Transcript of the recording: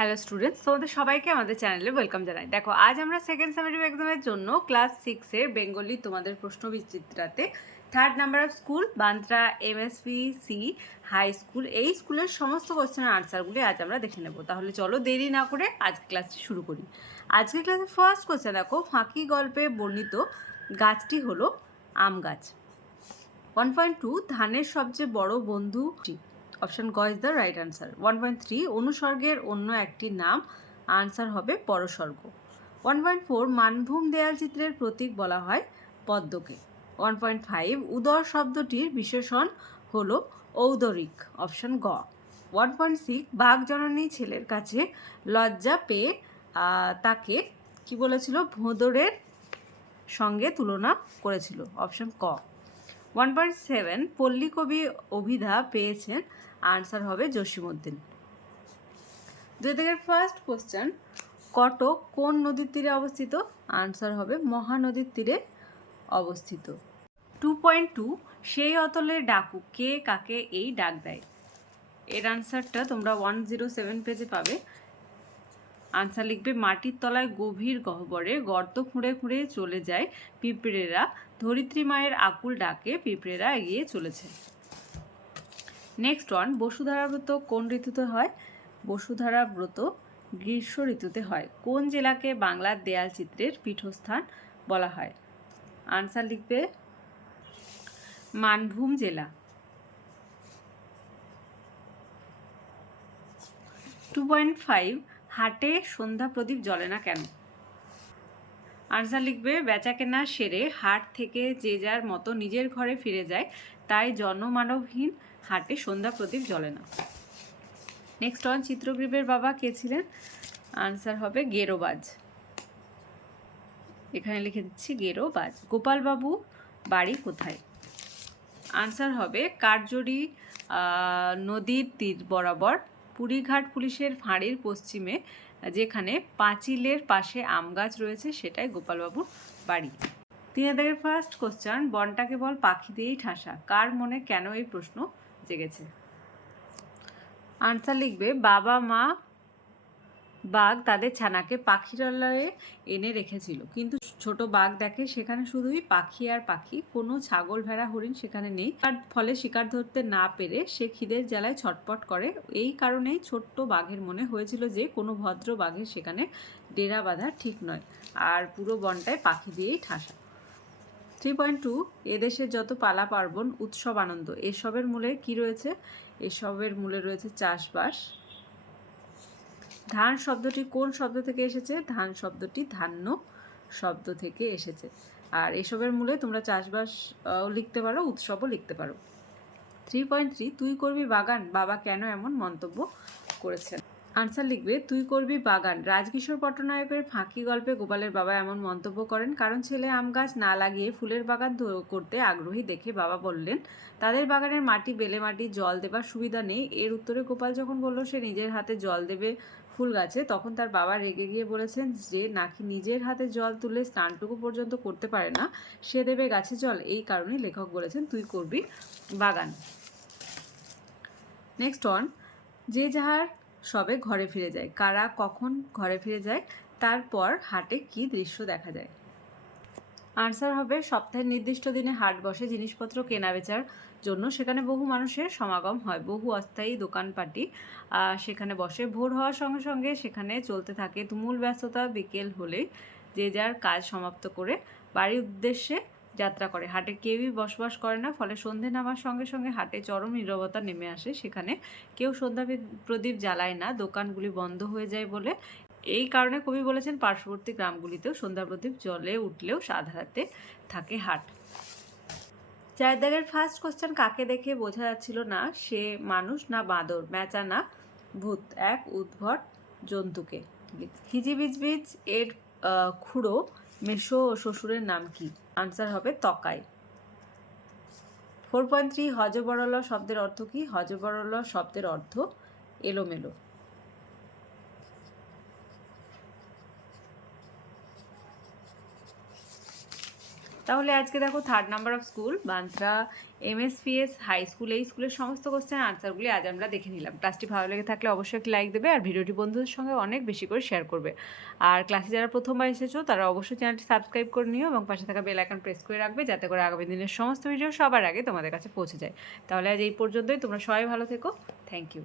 Hello students তোমাদের সবাইকে আমাদের চ্যানেলে ওয়েলকাম জানাই। দেখো, আজ আমরা সেকেন্ড সেমিটিভ এক্সামের জন্য ক্লাস সিক্সের বেঙ্গলি তোমাদের প্রশ্ন বিচিত্রাতে third number of school Bandra MSP C high school এই স্কুলের সমস্ত কোশ্চেনের আনসারগুলি আজ আমরা দেখে নেব। তাহলে চলো দেরি না করে আজকে ক্লাসটি শুরু করি। আজকের ক্লাসে ফার্স্ট কোশ্চেন দেখো, ফাঁকি গল্পে বর্ণিত গাছটি হলো আম গাছ। ওয়ান পয়েন্ট টু ধানের সবচেয়ে বড় বন্ধুটি অপশন গ is the right answer. One point three, অনুসর্গের অন্য একটি নাম, আনসার হবে পরসর্গ। ওয়ান পয়েন্ট ফোর, মানভূম দেয়াল চিত্রের প্রতীক বলা হয় পদ্মকে। ওয়ান পয়েন্ট ফাইভ, উদর শব্দটির বিশেষণ হলো ঔদরিক, অপশন গ। ওয়ান পয়েন্ট সিক্স, বাঘ জননী ছেলের কাছে লজ্জা পেয়ে তাকে কি বলেছিল? ভোঁদরের সঙ্গে তুলনা করেছিল, অপশন ক। ওয়ান পয়েন্ট সেভেন পল্লী কবি অভিধা পেয়েছেন আনসার হবে জসিমউদ্দিন। দুই থেকে ফার্স্ট কোশ্চেন, কটক কোন নদীর তীরে অবস্থিত? আনসার হবে মহানদীর তীরে অবস্থিত। টু পয়েন্ট টু, সেই অতলের ডাকু কে কাকে এই ডাক দেয়? এর আনসারটা তোমরা ওয়ান জিরো সেভেন পেজে পাবে। আনসার লিখবে, মাটির তলায় গভীর গহ্বরে গর্ত খুঁড়ে খুঁড়ে চলে যায় পিঁপড়েরা। ধরিত্রী মায়ের আকুল ডাকে, পিঁপড়েরা এগিয়ে চলেছে। নেক্সট ওয়ান বসুধারা ব্রত কোন ঋতুতে হয়? বসুধারা ব্রত গ্রীষ্ম ঋতুতে হয়। কোন জেলাকে বাংলার দেয়াল চিত্রের পীঠস্থান বলা হয়? আনসার লিখবে, মানভূম জেলা। টু পয়েন্ট ফাইভ হাটে সন্ধ্যা প্রদীপ জ্বলে না কেন? আনসার লিখবে বেচা কেনা সেরে হাট থেকে যে যার মতো নিজের ঘরে ফিরে যায় তাই জনমানবহীন হাটে সন্ধ্যা প্রদীপ জ্বলে না। নেক্সট ওয়ান চিত্রগ্রীবের বাবা কে ছিলেন? আনসার হবে গেরোবাজ। এখানে লিখে দিচ্ছি গেরোবাজ। গোপালবাবু বাড়ি কোথায়? আনসার হবে কারজড়ি আহ, নদীর তীর বরাবর। পুরীঘাট পুলিশের ফাঁড়ির পশ্চিমে, যেখানে পাঁচিলের পাশে আম গাছ রয়েছে, সেটাই গোপালবাবুর বাড়ি। তিন হাজারের ফার্স্ট কোশ্চান বনটা কেবল পাখি দিয়েই ঠাসা। কার মনে কেন এই প্রশ্ন জেগেছে? আনসার লিখবে বাবা মা বাঘ তাদের ছানাকে পাখিরালয়ে এনে রেখেছিল। কিন্তু ছোট বাঘ দেখে সেখানে শুধুই পাখি আর পাখি, কোনো ছাগল, ভেড়া, হরিণ সেখানে নেই। তার ফলে শিকার ধরতে না পেরে সে খিদের জ্বালায় ছটপট করে। এই কারণেই ছোট্ট বাঘের মনে হয়েছিল যে কোনো ভদ্র বাঘের সেখানে ডেরা বাঁধা ঠিক নয় আর পুরো বনটায় পাখি দিয়েই ঠাসা। থ্রি পয়েন্ট টু, এদেশের যত পালা পার্বণ, উৎসব, আনন্দ, এসবের মূলে কি রয়েছে? এসবের মূলে রয়েছে চাষবাস। ধান শব্দটি কোন শব্দ থেকে এসেছে? ধান শব্দটি ধান্য শব্দ থেকে এসেছে। আর এসবের মূলে তোমরা চাষবাস লিখতে পারো, উৎসবও লিখতে পারো। থ্রি পয়েন্ট থ্রি, তুই করবি বাগান, বাবা কেন এমন মন্তব্য করেছেন? আনসার লিখবে, তুই করবি বাগান। রাজকিশোর পট্টনায়কের ফাঁকি গল্পে গোপালের বাবা এমন মন্তব্য করেন, কারণ ছেলে আম গাছ না লাগিয়ে ফুলের বাগান করতে আগ্রহী দেখে বাবা বললেন, তাদের বাগানের মাটি, বেলে মাটি, জল দেবার সুবিধা নেই। এর উত্তরে গোপাল যখন বলল, সে নিজের হাতে জল দেবে ফুল গাছে, তখন তার বাবা রেগে গিয়ে বলেছেন যে, নাকি নিজের হাতে জল তুলে স্নানটুকু পর্যন্ত করতে পারে না? সে দেবে গাছে জল। এই কারণে লেখক বলেছেন, তুই করবি বাগান। নেক্সট অন যে যাহার সবে ঘরে ফিরে যায়, কারা কখন ঘরে ফিরে যায়, তারপর হাটে কি দৃশ্য দেখা যায়? আনসার হবে, সপ্তাহের নির্দিষ্ট দিনে হাট বসে জিনিসপত্র কেনা বেচার জন্য সেখানে বহু মানুষের সমাগম হয়, বহু অস্থায়ী দোকানপাটি সেখানে বসে ভোর হওয়ার সঙ্গে সঙ্গে সেখানে চলতে থাকে তুমুল ব্যস্ততা বিকেল হলেই যে যার কাজ সমাপ্ত করে বাড়ির উদ্দেশ্যে যাত্রা করে। হাটে কেউই বসবাস করে না, ফলে সন্ধে নামার সঙ্গে সঙ্গে হাটে চরম নীরবতা নেমে আসে। সেখানে কেউ সন্ধ্যা প্রদীপ জ্বালায় না, দোকানগুলি বন্ধ হয়ে যায় বলে। এই কারণে কবি বলেছেন, পার্শ্ববর্তী গ্রামগুলিতেও সন্ধ্যা প্রদীপ জলে উঠলেও সাধারাতে থাকে হাট। চার দাগের ফার্স্ট কোশ্চেন কাকে দেখে বোঝা যাচ্ছিল না, সে মানুষ না বাঁদর ম্যাচা না ভূত, এক উদ্ভট জন্তুকে। হিজিবিজবিজ এর খুড়ো মেশো ও শ্বশুরের নাম কি? আনসার হবে তকাই। ফোর পয়েন্ট থ্রি হজবরল শব্দের অর্থ কি? হজবরল শব্দের অর্থ এলোমেলো। তাহলে আজকে দেখো third number of school Bandra MSPS high school এই স্কুলের সমস্ত কোশ্চেন আনসারগুলি আজ আমরা দেখে নিলাম। ক্লাসটি ভালো লেগে থাকলে অবশ্যই একটি লাইক দেবে আর ভিডিওটি বন্ধুদের সঙ্গে অনেক বেশি করে শেয়ার করবে। আর ক্লাসে যারা প্রথমবার এসেছ, তারা অবশ্যই চ্যানেলটি সাবস্ক্রাইব করে নিও এবং পাশে থাকা বেল আইকন প্রেস করে রাখবে যাতে করে আগামী দিনের সমস্ত ভিডিও সবার আগে তোমাদের কাছে পৌঁছে যায়। তাহলে আজ এই পর্যন্তই, তোমরা সবাই ভালো থেকো। Thank you